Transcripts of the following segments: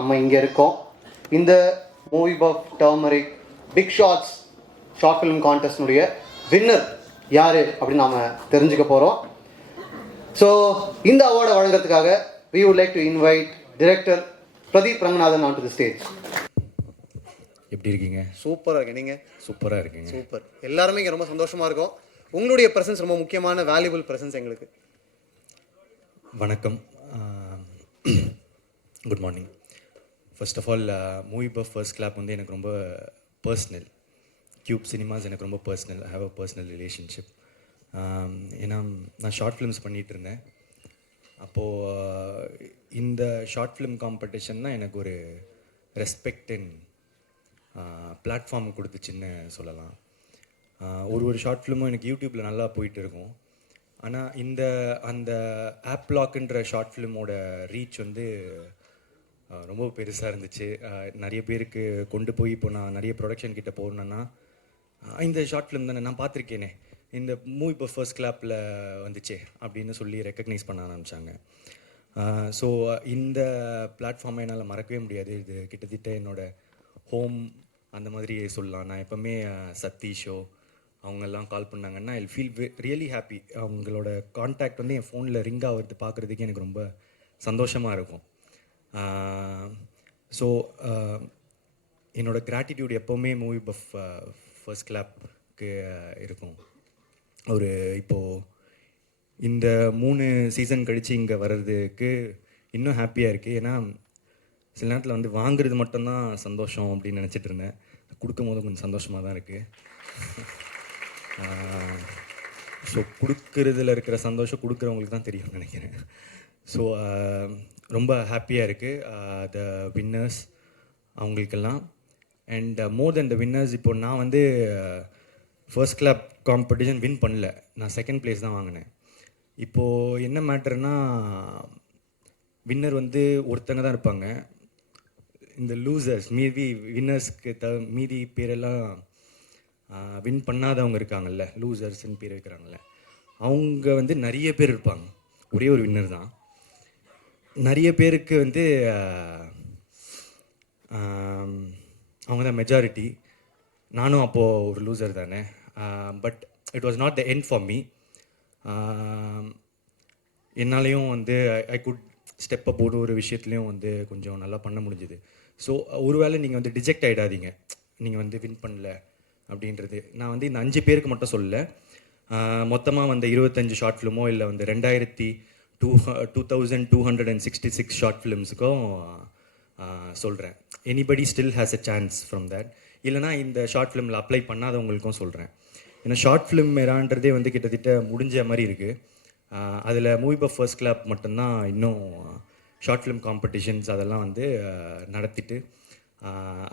நம்ம இங்கே இருக்கோம். இந்த movie buff turmeric big shots short film கான்டெஸ்டினுடைய வின்னர் யார் அப்படின்னு நாம் தெரிஞ்சுக்க போகிறோம். ஸோ இந்த அவார்டை வழங்குறதுக்காக we would like to invite director Pradeep Ranganathan onto the stage. எப்படி இருக்கீங்க? சூப்பராக இருக்கேன். நீங்கள்? சூப்பராக இருக்கீங்க. சூப்பர். எல்லாருமே இங்கே ரொம்ப சந்தோஷமாக இருக்கும். உங்களுடைய ப்ரெசன்ஸ் ரொம்ப முக்கியமான வேல்யூபிள் ப்ரெசன்ஸ் எங்களுக்கு. வணக்கம், good morning. First of all movie buff first clap வந்து எனக்கு ரொம்ப பர்சனல். கியூப் சினிமாஸ் எனக்கு ரொம்ப personal. I have a personal relationship. ஏன்னா நான் ஷார்ட் ஃபிலிம்ஸ் பண்ணிகிட்டு இருந்தேன். அப்போது இந்த ஷார்ட் ஃபிலிம் காம்படிஷன்னா எனக்கு ஒரு ரெஸ்பெக்ட் அண்ட் பிளாட்ஃபார்ம் கொடுத்துச்சின்னு சொல்லலாம். ஒரு ஷார்ட் ஃபிலிமும் எனக்கு யூடியூப்பில் நல்லா போயிட்டு இருக்கும். ஆனால் அந்த ஆப் லாக்குன்ற ஷார்ட் ஃபிலிமோட ரீச் வந்து ரொம்ப பெருசாக இருந்துச்சு. நிறைய பேருக்கு கொண்டு போய் இப்போ நான் நிறைய ப்ரொடக்ஷன் கிட்டே போகணுன்னா இந்த ஷார்ட் ஃபிலிம் தானே நான் பார்த்துருக்கேனே, இந்த மூவி இப்போ ஃபர்ஸ்ட் கிளாப்பில் வந்துச்சே அப்படின்னு சொல்லி ரெக்கக்னைஸ் பண்ண ஆரம்பித்தாங்க. ஸோ இந்த பிளாட்ஃபார்மை என்னால் மறக்கவே முடியாது. இது கிட்டத்தட்ட என்னோடய ஹோம் அந்த மாதிரி சொல்லலாம். நான் எப்போவுமே சதீஷோ அவங்கெல்லாம் கால் பண்ணாங்கன்னா ஐ ஃபீல் ரியலி ஹாப்பி. அவங்களோட கான்டாக்ட் வந்து என் ஃபோனில் ரிங் ஆகிறது பார்க்குறதுக்கு எனக்கு ரொம்ப சந்தோஷமாக இருக்கும். ஸோ என்னோடய கிராட்டிடியூட் எப்போவுமே மூவி பஃப் ஃபர்ஸ்ட் கிளாப்க்கு இருக்கும். இப்போது இந்த 3 சீசன் கழித்து இங்கே வர்றதுக்கு இன்னும் ஹாப்பியாக இருக்குது. ஏன்னா சில நேரத்தில் வந்து வாங்குறது மட்டும்தான் சந்தோஷம் அப்படின்னு நினச்சிட்டு இருந்தேன். கொடுக்கும் போது கொஞ்சம் சந்தோஷமாக தான் இருக்குது. ஸோ கொடுக்கறதுல இருக்கிற சந்தோஷம் கொடுக்குறவங்களுக்கு தான் தெரியும்னு நினைக்கிறேன். ஸோ ரொம்ப ஹாப்பியாக இருக்குது த வின்னர்ஸ் அவங்களுக்கெல்லாம். And more then the winners, இப்போ நான் வந்து ஃபர்ஸ்ட் கிளாப் காம்படிஷன் வின் பண்ணல, நான் செகண்ட் ப்ளேஸ் தான் வாங்கினேன். இப்போது என்ன மேட்டர்னா, வின்னர் வந்து ஒருத்தங்க தான் இருப்பாங்க. இந்த லூசர்ஸ் மீதி வின்னர்ஸ்க்கு மீதி பேரெல்லாம் வின் பண்ணாதவங்க இருக்காங்கல்ல, லூசர்ஸ்ன்னு பேர் வைக்கிறாங்கல்ல, அவங்க வந்து நிறைய பேர் இருப்பாங்க. ஒரே ஒரு வின்னர் தான். நிறைய பேருக்கு வந்து அவங்க தான் மெஜாரிட்டி. நானும் அப்போது ஒரு லூசர் தானே. But it was not the end for me. என்னாலேயும் வந்து ஐ குட் ஸ்டெப் அப் ஒரு விஷயத்துலேயும் வந்து கொஞ்சம் நல்லா பண்ண முடிஞ்சுது. ஸோ ஒருவேளை நீங்கள் வந்து டிஜெக்ட் ஆகிடாதீங்க, நீங்கள் வந்து வின் பண்ணல அப்படின்றது. நான் வந்து இந்த 5 பேருக்கு மட்டும் சொல்லலை, மொத்தமாக வந்து 25 ஷார்ட் ஃபிலிமோ இல்லை வந்து 2266 ஷார்ட் ஃபிலிம்ஸுக்கும் சொல்கிறேன். Anybody still has a chance from that. இல்லைனா இந்த ஷார்ட் ஃபிலிமில் அப்ளை பண்ணாதவங்களுக்கும் சொல்கிறேன். ஏன்னா ஷார்ட் ஃபிலிம் எரான்றதே வந்து கிட்டத்தட்ட முடிஞ்ச மாதிரி இருக்குது. அதில் மூவி பஃப் ஃபர்ஸ்ட் கிளாப் மட்டும்தான் இன்னும் ஷார்ட் ஃபிலிம் காம்படிஷன்ஸ் அதெல்லாம் வந்து நடத்திட்டு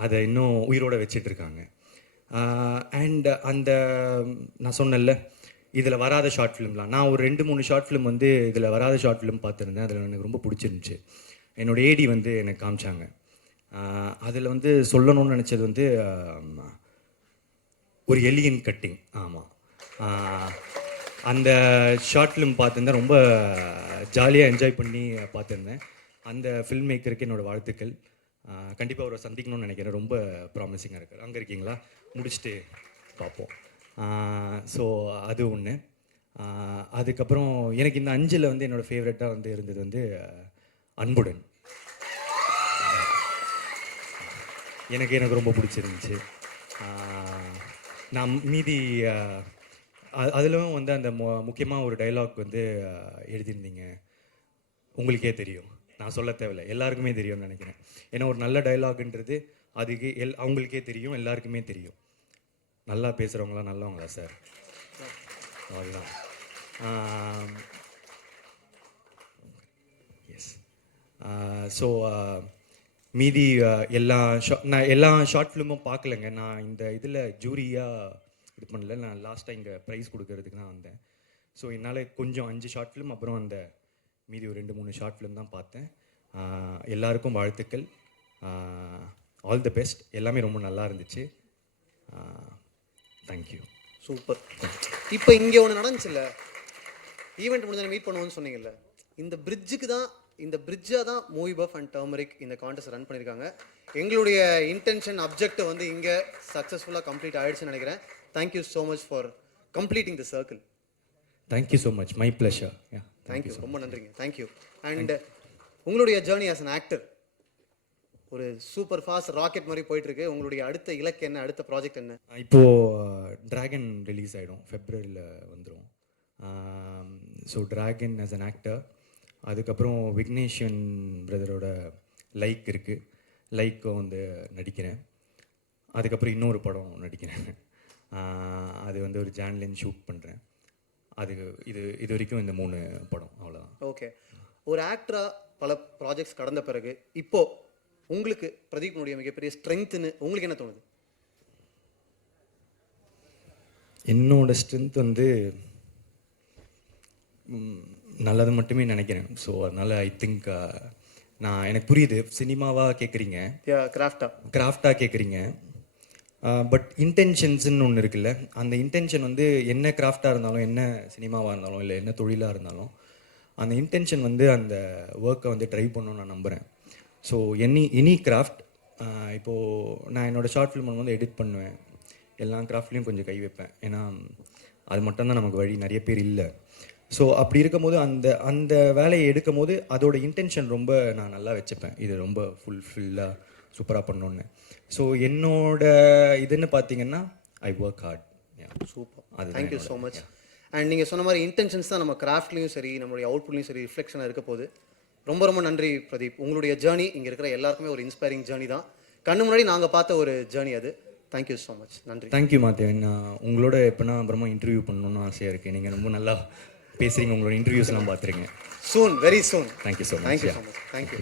அதை இன்னும் உயிரோடு வச்சிட்ருக்காங்க. அண்ட் அந்த நான் சொன்னேன்ல, இதில் வராத ஷார்ட் ஃபிலிம்லாம் நான் ஒரு 2-3 ஷார்ட் ஃபிலிம் வந்து இதில் வராத ஷார்ட் ஃபிலிம் பார்த்துருந்தேன். அதில் எனக்கு ரொம்ப பிடிச்சிருந்துச்சு. என்னோடய ஏடி வந்து எனக்கு காமிச்சாங்க. அதில் வந்து சொல்லணும்னு நினச்சது வந்து ஒரு எலியன் கட்டிங். ஆமாம், அந்த ஷார்ட் ஃபிலிம் பார்த்துருந்தேன். ரொம்ப ஜாலியாக என்ஜாய் பண்ணி பார்த்துருந்தேன். அந்த ஃபில்ம் மேக்கருக்கு என்னோடய வாழ்த்துக்கள். கண்டிப்பாக அவரை சந்திக்கணும்னு நினைக்கிறேன். ரொம்ப ப்ராமிசிங்காக இருக்கார். அங்கே இருக்கீங்களா? முடிச்சுட்டு பார்ப்போம். ஸோ அது ஒன்று. அதுக்கப்புறம் எனக்கு இந்த 5 வந்து என்னோடய ஃபேவரட்டாக வந்து இருந்தது வந்து அன்புடன். எனக்கு ரொம்ப பிடிச்சிருந்துச்சு. நான் மீதி அதிலும் வந்து அந்த முக்கியமாக ஒரு டைலாக் வந்து எழுதியிருந்தீங்க. உங்களுக்கே தெரியும், நான் சொல்ல தேவையில்லை, எல்லாருக்குமே தெரியும்னு நினைக்கிறேன். ஏன்னா ஒரு நல்ல டைலாக்ன்றது அதுக்கு அவங்களுக்கே தெரியும், எல்லாருக்குமே தெரியும். நல்லா பேசுகிறவங்களாம் நல்லவங்களா சார்? அதுதான். எஸ். ஸோ மீதி நான் எல்லா ஷார்ட் ஃபிலிமும் பார்க்கலங்க. நான் இந்த இதில் ஜூரியாக இது பண்ணல. நான் லாஸ்ட்டாக இங்கே ப்ரைஸ் கொடுக்கறதுக்கு தான் வந்தேன். ஸோ என்னால் கொஞ்சம் 5 ஷார்ட் ஃபிலிம் அப்புறம் அந்த மீதி ஒரு 2-3 ஷார்ட் ஃபிலிம் தான் பார்த்தேன். எல்லாருக்கும் வாழ்த்துக்கள். All the best. எல்லாமே ரொம்ப நல்லா இருந்துச்சு. தேங்க்யூ. சூப்பர். இப்போ இங்கே ஒன்று நடந்துச்சுல்ல, ஈவெண்ட் முடிஞ்ச மீட் பண்ணுவோன்னு சொன்னீங்கல்ல, இந்த பிரிட்ஜுக்கு தான் இந்த பிரிட்ஜாக தான் மூவி பஃப் அண்ட் டர்மரிக் இந்த கான்டெஸ்ட் ரன் பண்ணியிருக்காங்க. எங்களுடைய இன்டென்ஷன் அப்ஜெக்டிவ் வந்து இங்கே சக்ஸஸ்ஃபுல்லாக கம்ப்ளீட் ஆயிடுச்சுன்னு நினைக்கிறேன். Thank you so much for completing the circle. Thank you so much, my pleasure. Thank you, ரொம்ப நன்றிங்க. தேங்க்யூ. அண்ட் உங்களுடைய ஜேர்னி ஆஸ் அன் ஆக்டர் ஒரு சூப்பர் ஃபாஸ்ட் ராக்கெட் மாதிரி போயிட்டு இருக்கு. உங்களுடைய அடுத்த இலக்கு என்ன, அடுத்த ப்ராஜெக்ட் என்ன? இப்போது ட்ராகன் ரிலீஸ் ஆகிடும், ஃபெப்ரவரியில் வந்துடும். So dragon as an actor. அதுக்கப்புறம் விக்னேஷன் பிரதரோட லைக் இருக்குது, லைக்கை வந்து நடிக்கிறேன். அதுக்கப்புறம் இன்னொரு படம் நடிக்கிறேன். அது வந்து ஒரு ஜான்லைன் ஷூட் பண்ணுறேன். அது இது வரைக்கும் இந்த 3 படம், அவ்வளோதான். ஓகே. ஒரு ஆக்டராக பல ப்ராஜெக்ட்ஸ் கடந்த பிறகு இப்போது உங்களுக்கு பிரதீப்னுடைய மிகப்பெரிய ஸ்ட்ரென்த்துன்னு உங்களுக்கு என்ன தோணுது? என்னோட ஸ்ட்ரென்த் வந்து நல்லது மட்டுமே நினைக்கிறேன். ஸோ அதனால் ஐ திங்க் நான் எனக்கு புரியுது சினிமாவாக கேட்குறீங்க, கிராஃப்டாக கேட்குறீங்க. பட் இன்டென்ஷன்ஸ்ன்னு ஒன்று இருக்குல்ல, அந்த இன்டென்ஷன் வந்து என்ன கிராஃப்டாக இருந்தாலும், என்ன சினிமாவாக இருந்தாலும், இல்லை என்ன தொழிலாக இருந்தாலும், அந்த இன்டென்ஷன் வந்து அந்த ஒர்க்கை வந்து ட்ரை பண்ணணும்னு நான் நம்புகிறேன். ஸோ எனி கிராஃப்ட், இப்போது நான் என்னோடய ஷார்ட் ஃபிலிம் வந்து எடிட் பண்ணுவேன், எல்லா கிராஃப்ட்லேயும் கொஞ்சம் கை வைப்பேன். ஏன்னா அது மட்டும்தான் நமக்கு வழி, நிறைய பேர் இல்லை. ஸோ அப்படி இருக்கும்போது அந்த வேலையை எடுக்கும் போது அதோட இன்டென்ஷன் ரொம்ப நான் நல்லா வச்சுப்பேன், இது ரொம்ப ஃபுல்ஃபில்லாக சூப்பராக பண்ணணுன்னு. ஸோ என்னோட இதுன்னு பார்த்தீங்கன்னா ஐ ஒர்க் ஹார்ட். சூப்பர், அது தேங்க்யூ ஸோ மச். அண்ட் நீங்கள் சொன்ன மாதிரி இன்டென்ஷன்ஸ் தான் நம்ம கிராஃப்ட்லேயும் சரி, நம்மளுடைய அவுட்புட்லேயும் சரி ரிஃப்ளெக்ஷனாக இருக்க போகுது. ரொம்ப ரொம்ப நன்றி பிரதீப். உங்களுடைய ஜேர்னி இங்கே இருக்கிற எல்லாருக்குமே ஒரு இன்ஸ்பைரிங் ஜேர்னி தான். கண்ணு முன்னாடி நாங்கள் பார்த்த ஒரு ஜேர்னி அது. Thank you so much. நன்றி. தேங்க்யூ மாத்தேவன். உங்களோட எப்போனா அப்புறமா இன்டர்வியூ பண்ணணும்னு ஆசையாக இருக்குது. நீங்கள் ரொம்ப நல்லா பேசுகிறீங்க, உங்களோட இன்டர்வியூஸ்லாம் பார்த்துருங்க. Soon, very soon. Thank you so much. Thank you so much. Thank you.